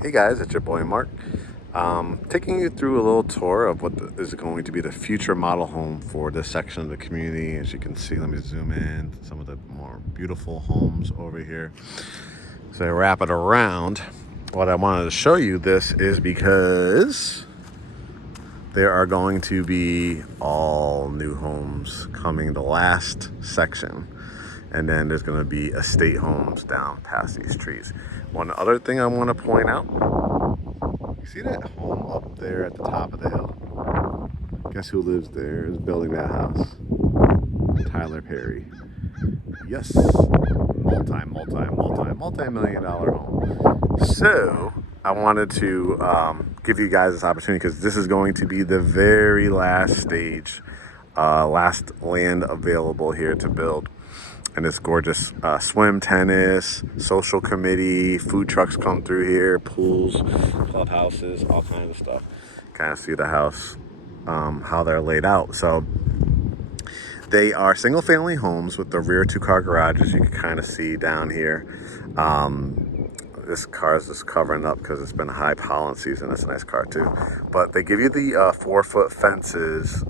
Hey guys, it's your boy Mark. Taking you through a little tour of what is going to be the future model home for this section of the community. As you can see, let me zoom in some of the more beautiful homes over here. So I wrap it around. What I wanted to show you this is because there are going to be all new homes coming the last section. And then there's going to be estate homes down past these trees. One other thing I want to point out, you see that home up there at the top of the hill? Guess who lives there, is building that house? Tyler Perry. Yes, multi-million dollar home. So I wanted to give you guys this opportunity because this is going to be the very last stage, last land available here to build. And it's gorgeous. Swim, tennis, social committee, food trucks come through here, pools, clubhouses, all kinds of stuff. Kind of see the house, how they're laid out. So they are single family homes with the rear 2-car garages. You can kind of see down here. This car is just covering up because it's been a high pollen season. It's a nice car too. But they give you the 4-foot fences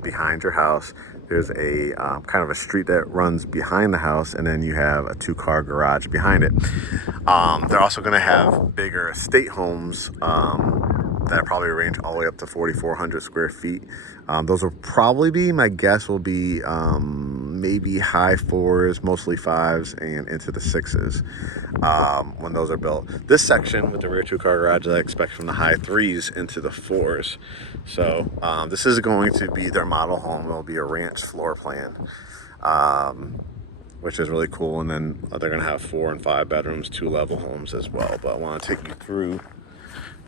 behind your house. There's a kind of a street that runs behind the house, and then you have a 2-car garage behind it. They're also going to have bigger estate homes that probably range all the way up to 4,400 square feet. Those will probably be, my guess will be maybe high 4s, mostly 5s, and into the 6s when those are built. This section with the rear 2-car garage, I expect from the high 3s into the 4s. So this is going to be their model home. It'll be a ranch floor plan, which is really cool. And then they're going to have 4 and 5 bedrooms, 2-level homes as well. But I want to take you through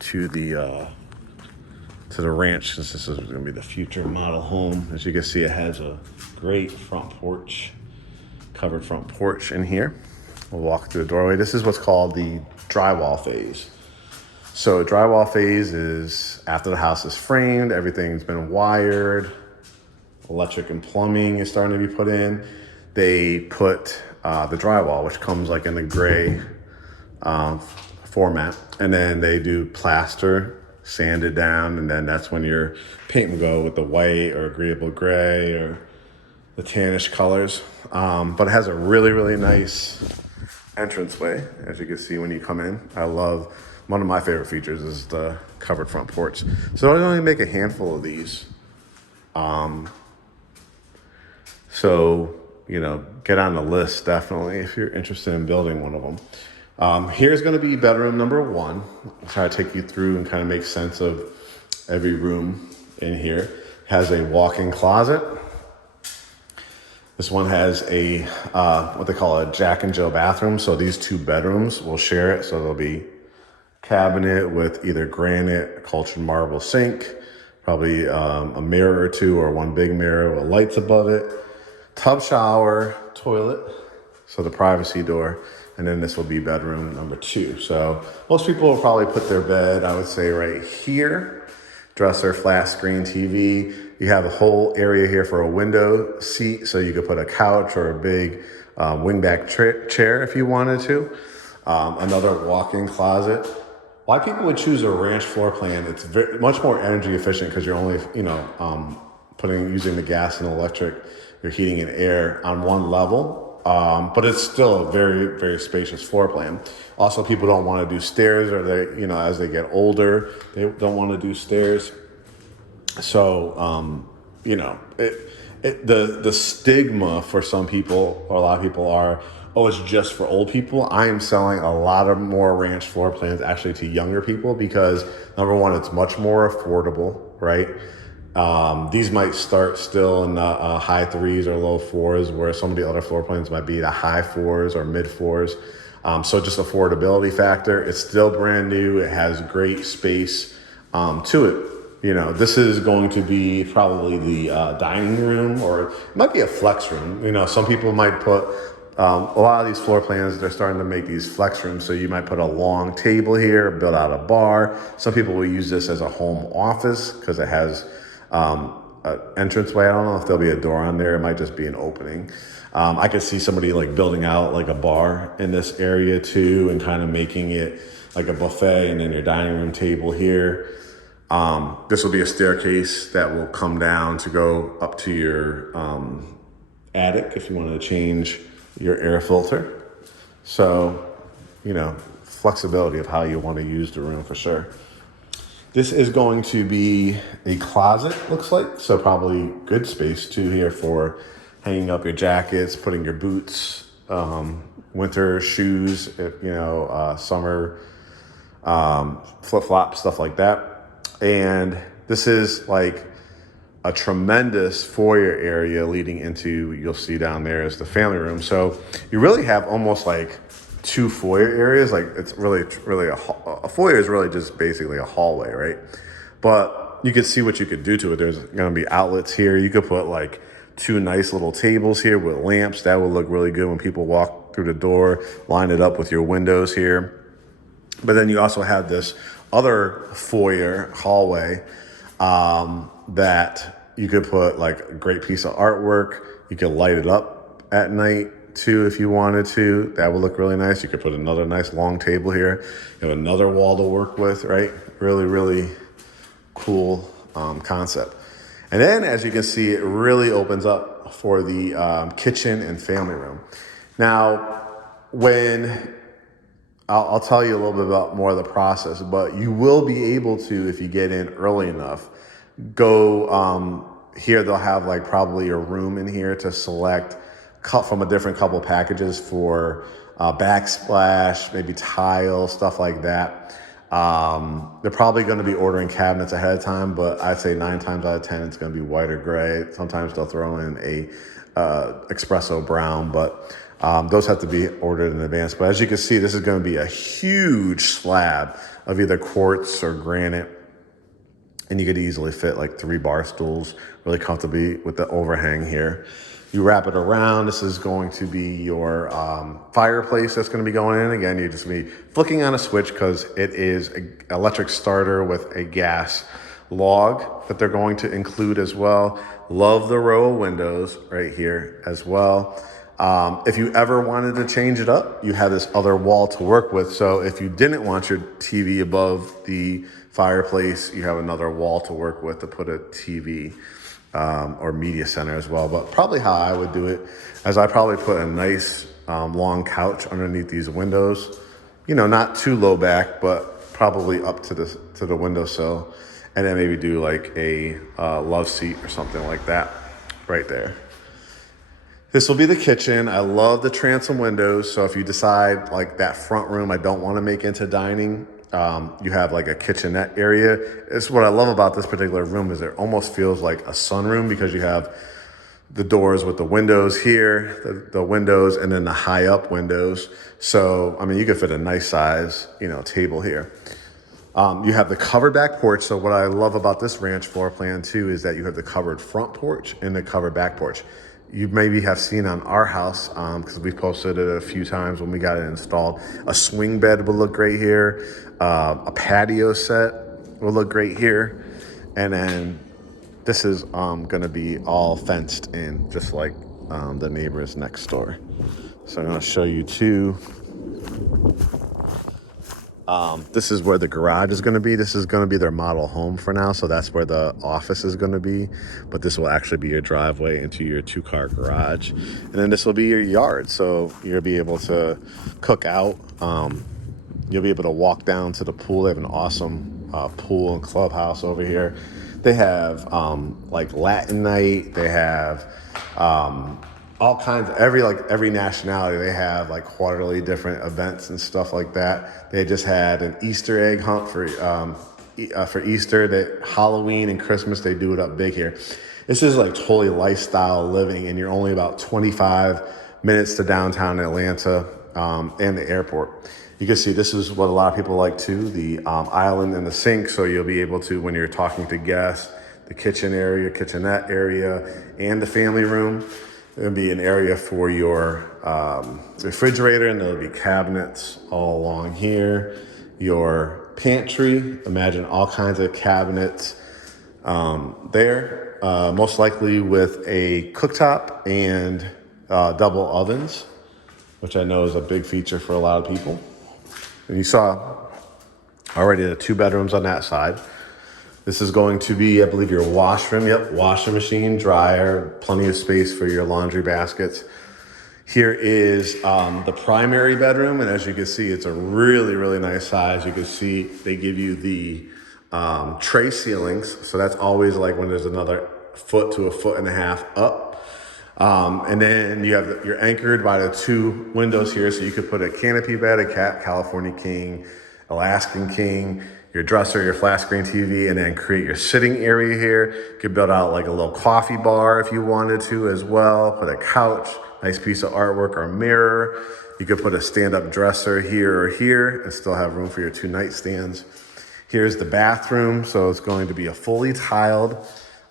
to the ranch, since this is going to be the future model home. As you can see, it has a great front porch, covered front porch in here. We'll walk through the doorway. This is what's called the drywall phase. So drywall phase is after the house is framed, everything's been wired, electric and plumbing is starting to be put in. They put the drywall, which comes like in the gray format, and then they do plaster, sand it down, and then that's when your paint will go with the white or agreeable gray or the tannish colors. But it has a really, really nice entranceway, as you can see when you come in. I love, one of my favorite features is the covered front porch. So I only make a handful of these. So, you know, get on the list definitely if you're interested in building one of them. Here's going to be bedroom number 1. I'll try to take you through and kind of make sense of every room in here. Has a walk-in closet. This one has a what they call a Jack and Jill bathroom. So these 2 bedrooms will share it. So there'll be cabinet with either granite, cultured marble sink, probably a mirror or 2 or 1 big mirror with lights above it, tub shower, toilet, so the privacy door. And then this will be bedroom number 2. So most people will probably put their bed, I would say, right here. Dresser, flat screen TV. You have a whole area here for a window seat, so you could put a couch or a big wingback chair if you wanted to. Another walk-in closet. Why people would choose a ranch floor plan? It's much more energy efficient because you're only, using the gas and electric, you're heating and air on one level. But it's still a very, very spacious floor plan. Also, people don't want to do stairs, or they, as they get older, they don't want to do stairs. So, the stigma for some people, or a lot of people, are, oh, it's just for old people. I am selling a lot of more ranch floor plans actually to younger people because, number one, it's much more affordable, right? These might start still in the high 3s or low 4s, where some of the other floor plans might be the high 4s or mid 4s. So just affordability factor. It's still brand new. It has great space to it. This is going to be probably the dining room, or it might be a flex room. Some people might put a lot of these floor plans, they're starting to make these flex rooms. So you might put a long table here, build out a bar. Some people will use this as a home office because it has an entranceway. I don't know if there'll be a door on there. It might just be an opening. I could see somebody like building out like a bar in this area too, and kind of making it like a buffet, and then your dining room table here. This will be a staircase that will come down to go up to your attic if you want to change your air filter. So, flexibility of how you want to use the room for sure. This is going to be a closet, looks like. So probably good space too here for hanging up your jackets, putting your boots, winter shoes, summer flip-flops, stuff like that. And this is like a tremendous foyer area leading into, you'll see down there is the family room. So you really have almost like two foyer areas. Like it's really a foyer is really just basically a hallway, right? But you can see what you could do to it. There's going to be outlets here. You could put like two nice little tables here with lamps. That would look really good when people walk through the door. Line it up with your windows here. But then you also have this other foyer hallway that you could put like a great piece of artwork. You could light it up at night too if you wanted to. That would look really nice. You could put another nice long table here. You have another wall to work with, right? Really cool concept. And then as you can see, it really opens up for the kitchen and family room. Now, I'll tell you a little bit about more of the process, but you will be able to, if you get in early enough, go here. They'll have like probably a room in here to select cut from a different couple packages for backsplash, maybe tile, stuff like that. They're probably going to be ordering cabinets ahead of time, but I'd say 9 times out of 10 it's going to be white or gray. Sometimes they'll throw in a espresso brown, but those have to be ordered in advance. But as you can see, this is going to be a huge slab of either quartz or granite, and you could easily fit like 3 bar stools really comfortably with the overhang here. You wrap it around. This is going to be your fireplace that's going to be going in. Again, you're just going to be flicking on a switch because it is an electric starter with a gas log that they're going to include as well. Love the row of windows right here as well. If you ever wanted to change it up, you have this other wall to work with. So if you didn't want your TV above the fireplace, you have another wall to work with to put a TV or media center as well. But probably how I would do it is I probably put a nice long couch underneath these windows, not too low back, but probably up to the windowsill, and then maybe do like a love seat or something like that right there. This will be the kitchen. I love the transom windows. So if you decide like that front room I don't want to make into dining, you have like a kitchenette area. It's what I love about this particular room is it almost feels like a sunroom because you have the doors with the windows here, the windows, and then the high up windows. So, you could fit a nice size, table here. You have the covered back porch. So what I love about this ranch floor plan too is that you have the covered front porch and the covered back porch. You maybe have seen on our house, because we posted it a few times when we got it installed. A swing bed would look great here. A patio set will look great here. And then this is going to be all fenced in, just like the neighbors next door. So I'm going to show you two. This is where the garage is going to be. This is going to be their model home for now. So that's where the office is going to be. But this will actually be your driveway into your 2-car garage. And then this will be your yard. So you'll be able to cook out. You'll be able to walk down to the pool. They have an awesome pool and clubhouse over here. They have like Latin night. They have all kinds of every nationality. They have like quarterly different events and stuff like that. They just had an Easter egg hunt for Easter. That Halloween and Christmas, they do it up big here. This is like totally lifestyle living, and you're only about 25 minutes to downtown Atlanta and the airport. You can see this is what a lot of people like too, the island and the sink. So you'll be able to, when you're talking to guests, the kitchen area, kitchenette area, and the family room. There'll be an area for your refrigerator, and there'll be cabinets all along here. Your pantry, imagine all kinds of cabinets there, most likely with a cooktop and double ovens, which I know is a big feature for a lot of people. And you saw Already the 2 bedrooms on that side. This is going to be, I believe, your washroom. Yep, washing machine, dryer, plenty of space for your laundry baskets. Here is the primary bedroom, and as you can see, it's a really, really nice size. You can see they give you the tray ceilings, so that's always like when there's another foot to a foot and a half up. And then you have you're anchored by the 2 windows here, so you could put a canopy bed, a California King, Alaskan King, your dresser, your flat screen TV, and then create your sitting area here. You could build out like a little coffee bar if you wanted to as well. Put a couch, nice piece of artwork or mirror. You could put a stand-up dresser here or here and still have room for your 2 nightstands. Here's the bathroom. So it's going to be a fully tiled.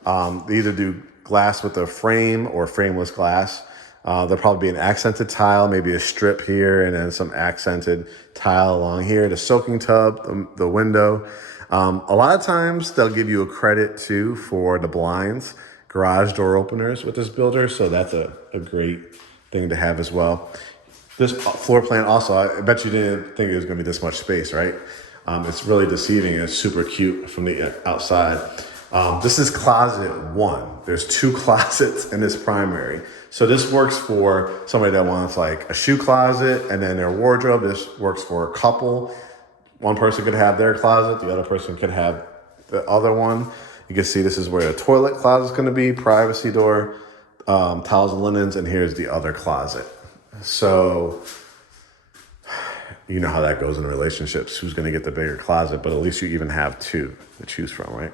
They either do glass with a frame or frameless glass. There'll probably be an accented tile, maybe a strip here, and then some accented tile along here. The soaking tub, the window. A lot of times they'll give you a credit too for the blinds, garage door openers with this builder. So that's a great thing to have as well. This floor plan also, I bet you didn't think it was gonna be this much space, right? It's really deceiving. It's super cute from the outside. This is closet 1. There's 2 closets in this primary. So this works for somebody that wants like a shoe closet and then their wardrobe. This works for a couple. One person could have their closet. The other person could have the other one. You can see this is where the toilet closet is going to be, privacy door, towels and linens, and here's the other closet. So you know how that goes in relationships. Who's going to get the bigger closet? But at least you even have 2 to choose from, right?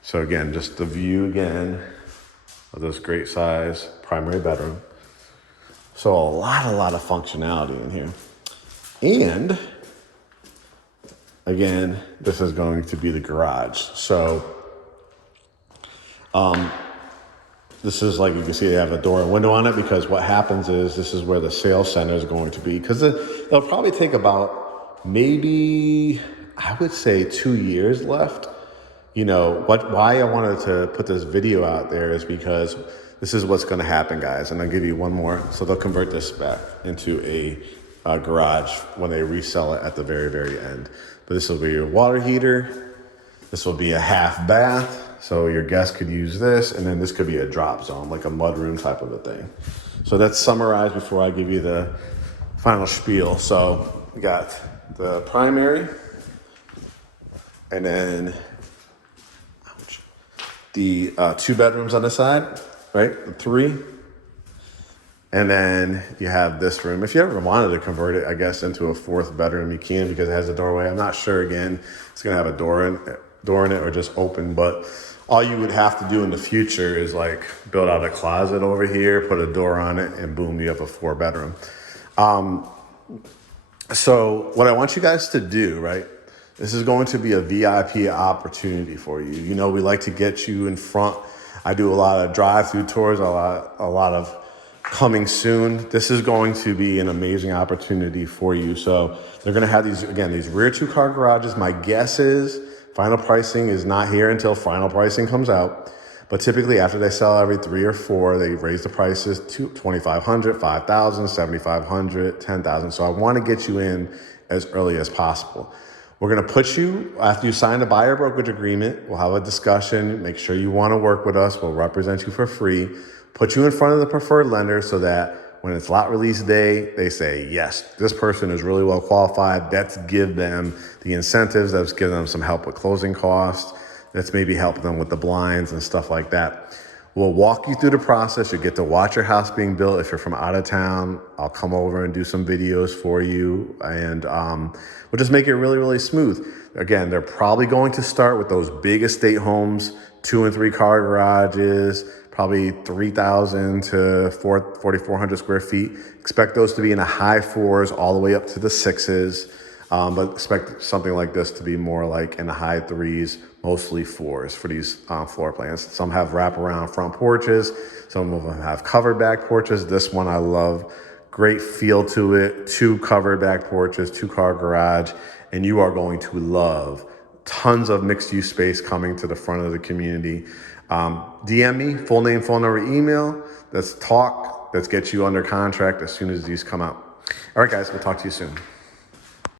So again, just the view again of this great size primary bedroom. So a lot of functionality in here. And again, this is going to be the garage. So this is like, you can see they have a door and window on it, because what happens is this is where the sales center is going to be, because it'll probably take about maybe, I would say 2 years left. You know, why I wanted to put this video out there is because this is what's going to happen, guys. And I'll give you one more. So they'll convert this back into a garage when they resell it at the very, very end. But this will be your water heater. This will be a half bath. So your guests could use this. And then this could be a drop zone, like a mudroom type of a thing. So that's summarized before I give you the final spiel. So we got the primary, and then the 2 bedrooms on the side, right? The 3. And then you have this room. If you ever wanted to convert it, I guess, into a 4th bedroom, you can, because it has a doorway. I'm not sure, again, it's going to have a door in it or just open. But all you would have to do in the future is like build out a closet over here, put a door on it, and boom, you have a 4 bedroom. So what I want you guys to do, right? This is going to be a VIP opportunity for you. You know, we like to get you in front. I do a lot of drive-through tours, a lot of coming soon. This is going to be an amazing opportunity for you. So they're going to have these rear 2-car garages. My guess is final pricing is not here until final pricing comes out. But typically after they sell every 3 or 4, they raise the prices to $2,500, $5,000, $7,500, $10,000. So I want to get you in as early as possible. We're going to put you, after you sign the buyer brokerage agreement, we'll have a discussion, make sure you want to work with us, we'll represent you for free, put you in front of the preferred lender so that when it's lot release day, they say, yes, this person is really well qualified. Let's give them the incentives. Let's give them some help with closing costs. Let's maybe help them with the blinds and stuff like that. We'll walk you through the process. You'll get to watch your house being built. If you're from out of town, I'll come over and do some videos for you. And we'll just make it really, really smooth. Again, they're probably going to start with those big estate homes, 2 and 3 car garages, probably 3,000 to 4,400 square feet. Expect those to be in the high 4s all the way up to the 6s. But expect something like this to be more like in the high 3s, mostly 4s for these floor plans. Some have wraparound front porches. Some of them have covered back porches. This one I love. Great feel to it. 2 covered back porches, 2-car garage. And you are going to love tons of mixed use space coming to the front of the community. DM me, full name, phone number, email. Let's talk. Let's get you under contract as soon as these come out. All right, guys, we'll talk to you soon.